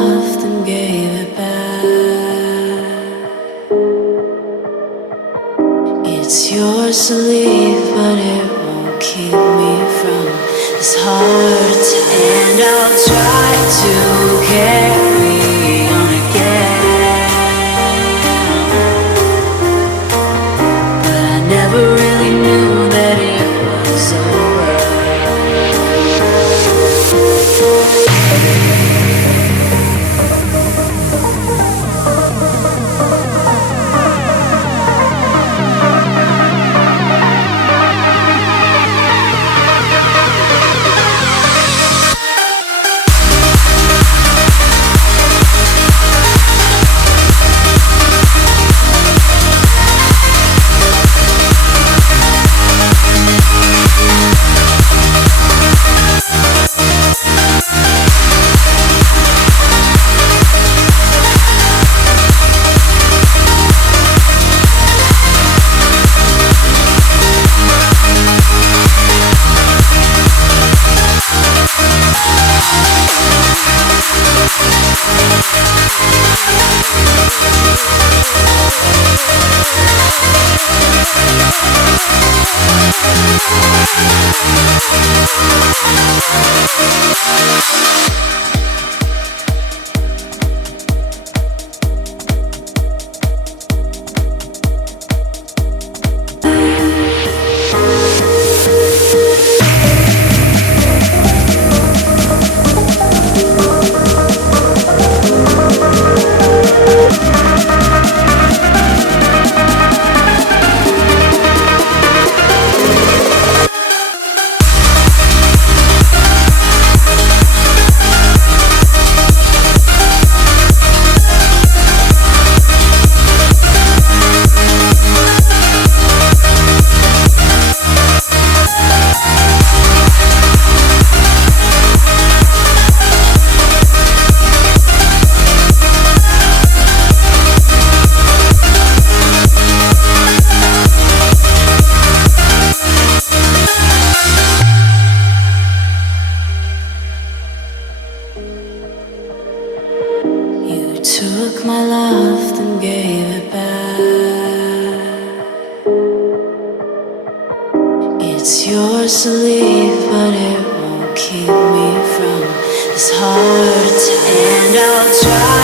love, then gave it back. It's yours to leave, but it won't keep me from this hard time. And I'll try to carry on again, but I never really knew that it was over. Took my love, then gave it back. It's yours to leave, but it won't keep me from this hard time. And I'll try